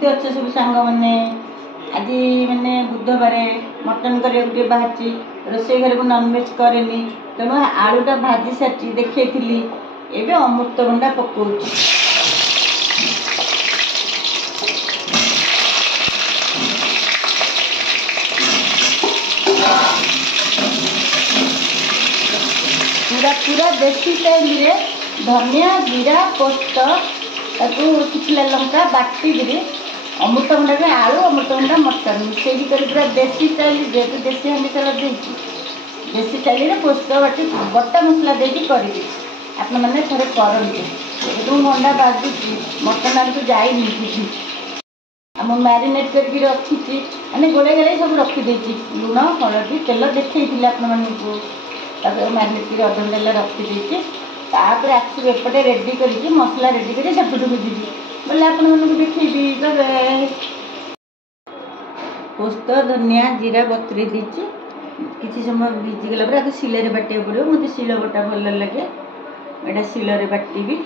केमती अच्छे सब सांग मैंने आज मैंने बुधवार मटन कर बाहरी रोषे घर को नॉनवेज कैनि तेणु आलूटा भाजी सारी देखी एवं अमृतभंडा पकाऊँ पूरा पूरा देसी स्टाइल रे धनिया जीरा पोस्त ताकू शुखला लंका बाटिकी अमृतभंडा में आलू अमृतभंडा मटन मिसेक पूरा देसी स्टाइल जेहतु देसी हांडी तेल देती देसी स्टाइल पोस्त बाटी बटा मसला देकी करी आपण मैंने थे करते एकदम भंडा बाजुची मटन आड़ को जाइए आम मैरिनेट करके रखी मैंने गोड़े गोड़े सब रखीदे लुण हलदी तेल देखी आप मैरिनेट कर अध घंटा रखीदे तापर आसवे एपटे रेडी करके मसला रेडी कर सेपटू जी बोले आपण मानक देखी पोस्त धनिया जीरा बतुरे देती किसी समय भिजिगला पर आगे शिल बाटा पड़ो मत शिल बटा भल लगे एटा शिल बाटी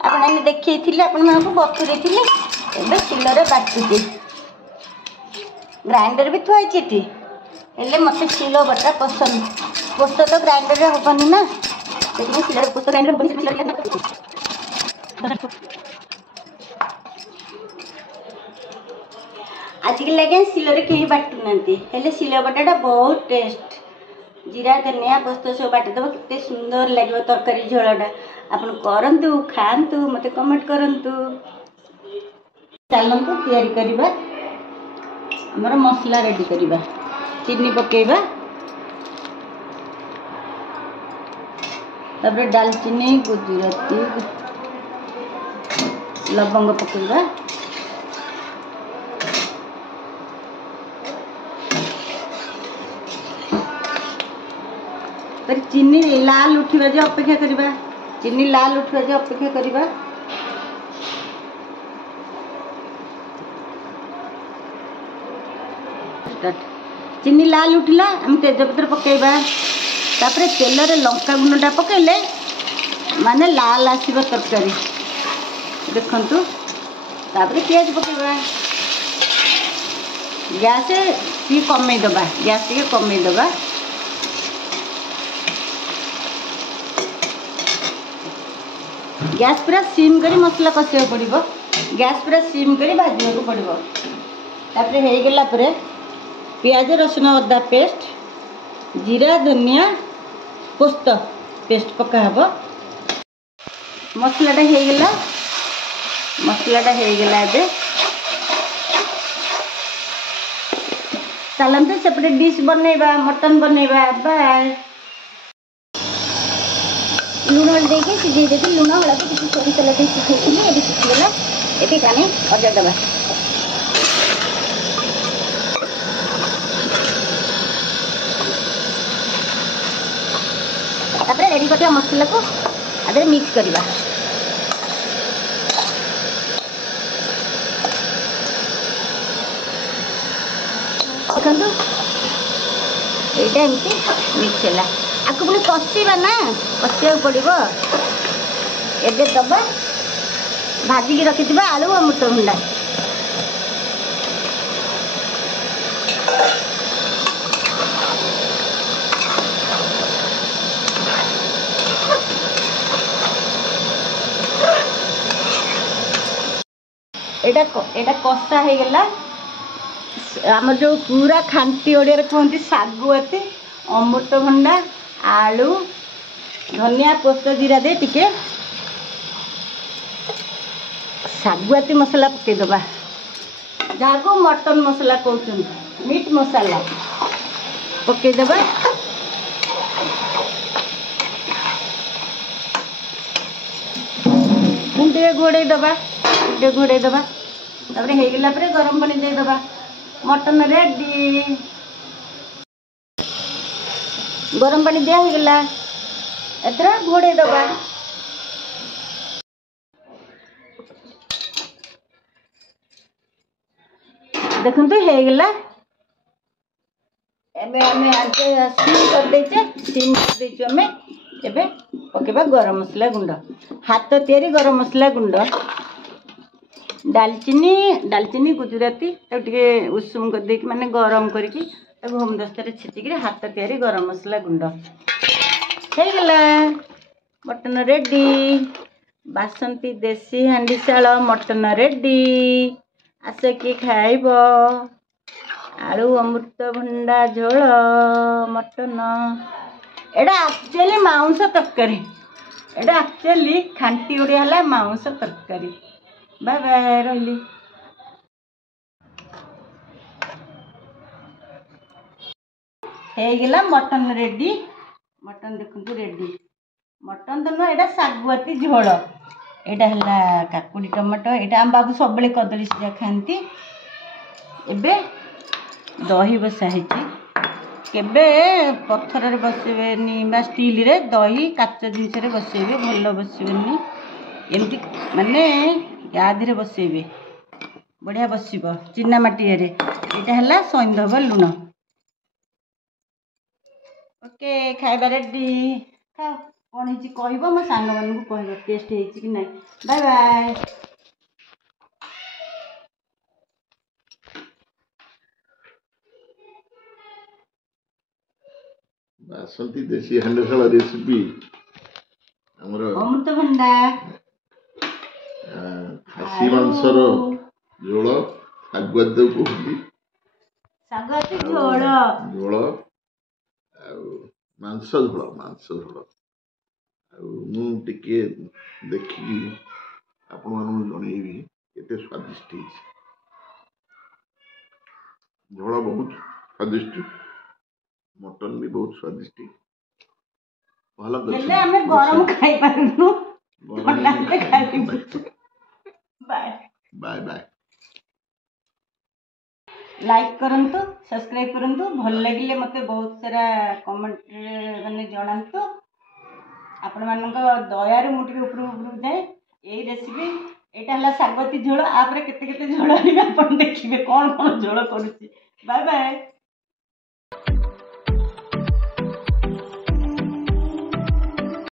आपने देखी आपण बतुरे थे शिल बाटुचे ग्राइंडर भी थी हेले मत शिल बटा पसंद पोस्त तो ग्राइंडर हेनी ना शिल पोस्त ग्राइंडर आजिकल आज्ञा शिल कहीं बाटुना हेले शिल बटाटा बहुत टेस्ट जीरा धनिया पोस्त सब बाटिदेव केते सुंदर लगे तरकारी झोलटा आपन करंतु खांतु मते कमेंट करंतु चलंतु तैयारी करबा हमर मसला रेडी करबा चीनी पकेबा तापर दालचीनी गुजराती लवंग पकेबा पर चीनी लाल उठा जे अपेक्षा करबा चीनी लाल उठा जे अपेक्षा करबा चीनी लाल उठला हम तेजपत्र पकेबा तापर तेल रे लंका गुंडा पकेले माने लाल आसीबा तरकारी देखंतु तापर प्याज पकेबा गैस टी कमे दबा गैस टी कमे दबा गैस पूरा सिम करी मसला कषा पड़ो गैस पूरा सिम करी भाजवा को पड़ो तापर हो गला परे पियाज रसुण अदा पेस्ट जीरा धनिया पोस्त पेस्ट पका हब मसलाटा हो गला ए चलते सेपटे डिश बनैबा मटन बनैबा बाय लुण देके सिझे देती लुण हल्दी किसी सोरी तेल दे सिखेली ये सिखीगला ये जाने अजा दबा तापर रेडी करके मसला को आदे मिक्स करवा देखो ये एमती मिक्स है आपको पुणी कषा ना कषा पड़ो एबे दबा भाजिकी रखी आलू अमृतभंडा एटा कषा हो गला आम जो पूरा खांटी ओडिया कहते सागुआती अमृतभंडा आलू धनिया पोस्त जीरा दे टिके सागुआती मसला पकईदबा जहाँ को मटन मसला कहते मीट मसाला पकईदबा घोड़े दबा तापर हो गला गरम पानी देदबा मटन रेडी गरम पानी दिया हो गला एतरा घोड़े दबा देखो हो गला एमे आमे आज सिम कर देचे सिम कर देछु हमें ଏବେ ପକେଇବା ଗରମ ମସଲା ଗୁଣ୍ଡ, ହାତ ତିଆରି ଗରମ ମସଲା ଗୁଣ୍ଡ, ଡାଲଚିନି ଗୁଜୁରାତି ତାକୁ ଟିକେ ଉଷୁମ କରିଦେଇକି ମାନେ ଗରମ କରିକି ତାକୁ ହେମଦସ୍ତାରେ ଛେଚିକିରି ହାତ ତିଆରି ଗରମ ମସଲା ଗୁଣ୍ଡ ହେଇଗଲା। ମଟନ ରେଡ଼ି, ବାସନ୍ତୀ ଦେଶୀ ହାଣ୍ଡିଶାଳ ମଟନ ରେଡ଼ି। ଆସ କି ଖାଇବ। ଆଳୁ ଅମୃତଭଣ୍ଡା ଝୋଳ ମଟନ। ଏଇଟା ଆକ୍ଚୁଆଲି ମାଉଁସ ତରକାରୀ, ଏଇଟା ଆକ୍ଚୁଆଲି ଖାଣ୍ଟି ଓଡ଼ିଆ ହେଲା ମାଉଁସ ତରକାରୀ। ବାଏ ବାଏ, ରହିଲି। ହେଇଗଲା ମଟନ ରେଡ଼ି। ମଟନ ଦେଖନ୍ତୁ ରେଡ଼ି। ମଟନ ତ ନୁହଁ, ଏଇଟା ଶାଗୁଆତି ଝୋଳ। ଏଇଟା ହେଲା କାକୁଡ଼ି ଟମାଟୋ, ଏଇଟା ଆମ ବାବୁ ସବୁବେଳେ କଦଳୀ ସିଝା ଖାଆନ୍ତି। ଏବେ ଦହି ବସା ହେଇଛି। କେବେ ପଥରରେ ବସେଇବେନି ବା ଷ୍ଟିଲରେ, ଦହି କାଚ ଜିନିଷରେ ବସେଇବେ, ଭଲ ବସିବନି। ଏମିତି ମାନେ ୟା ଦେହରେ ବସେଇବେ, ବଢ଼ିଆ ବସିବ ଚିନା ମାଟିଆରେ। ଏଇଟା ହେଲା ସୈନ୍ଧବ ଲୁଣ। ଓକେ, ଖାଇବା ରେଡ଼ି। ଖାଅ, କ'ଣ ହେଇଛି କହିବ, ମୋ ସାଙ୍ଗମାନଙ୍କୁ କହିବ ଟେଷ୍ଟ ହେଇଛି କି ନାହିଁ। Bye bye. ବାସନ୍ତୀ ଦେଶୀ ହାଣ୍ଡିଶାଳ ରେସିପି ଆମର ଅମୃତଭଣ୍ଡା ଖାସି ମାଂସର ଝୋଳ, ଶାଗୁଆତି କୁହନ୍ତି, ଶାଗୁଆତି ଝୋଳ ଝୋଳ ଆଉ ମାଂସ ଝୋଳ। ଆଉ ମୁଁ ଟିକେ ଦେଖିକି ଆପଣମାନଙ୍କୁ ଜଣେଇବି କେତେ ସ୍ୱାଦିଷ୍ଟ ହେଇଛି। ଝୋଳ ବହୁତ ସ୍ୱାଦିଷ୍ଟ, ମଟନ ବି ବହୁତ ସ୍ୱାଦିଷ୍ଟ। ଭଲ ହେଲେ ଆମେ ଗରମ ଖାଇପାରୁନୁ, ଥଣ୍ଡାରେ ଖାଇବୁ। Bye bye. ଲାଇକ୍ କରନ୍ତୁ, ସବସ୍କ୍ରାଇବ୍ କରନ୍ତୁ। ଭଲ ଲାଗିଲେ ମୋତେ ବହୁତ ସାରା କମେଣ୍ଟରେ ମାନେ ଜଣାନ୍ତୁ। ଆପଣମାନଙ୍କ ଦୟାରୁ ମୁଁ ଟିକେ ଉପରକୁ ଯାଏ। ଏଇ ରେସିପି, ଏଇଟା ହେଲା ଶାଗୁଆତି ଝୋଳ। ଆପରେ କେତେ ଝୋଳ ଆଣିବେ ଆପଣ ଦେଖିବେ, କ'ଣ ଝୋଳ କରୁଛି। Bye bye.